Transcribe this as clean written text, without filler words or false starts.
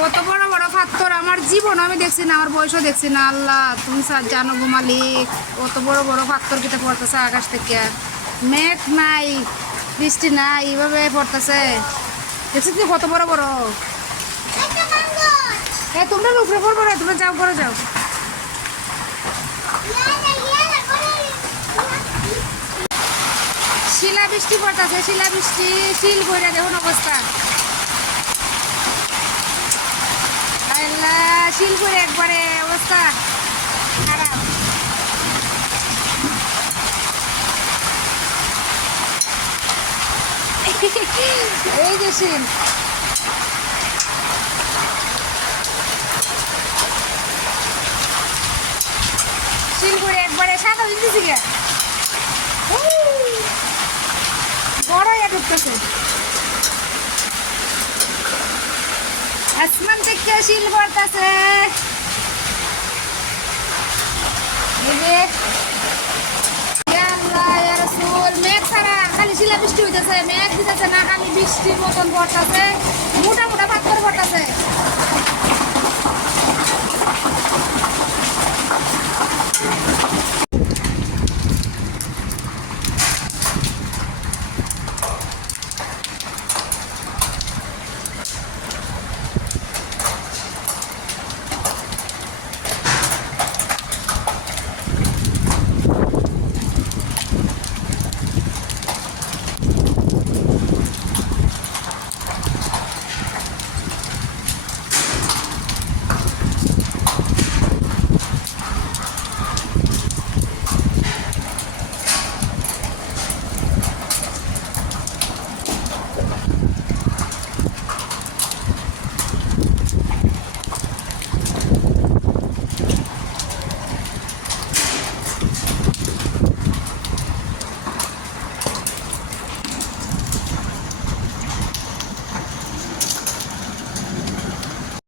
কত বড় বড় পাথর আমার জীবন আমি দেখছি না, আমার বয়সও দেখছি না। আল্লাহ তুমি জানো গো মালিক, কত বড় বড় পাথর কেটে পড়তেছে আকাশ থেকে। মেঘ নাই, বৃষ্টি নাই, এইভাবে পড়তেছে। দেখছি তুমি কত বড় বড়। হ্যাঁ তোমরা উপরে পড়বো না, তোমরা যাও করে যাও। শিলা বৃষ্টি পড়তেছে, শিলা বৃষ্টি, শিল বইরা দেখুন অবস্থা। আল্লাহ শিল করে একবারে অবস্থা খারাপ। এই যে শিল, শিল করে একবারে সাদা দিতেছি গে বড় ঢুকতেছে। আসমান থেকে শিল পড়তেছে। মেঘ ছাড়া খালি শিলা বৃষ্টি হইতেছে, মেঘ দিতেছে না, খালি বৃষ্টির মতন পড়তেছে। মোটা মোটা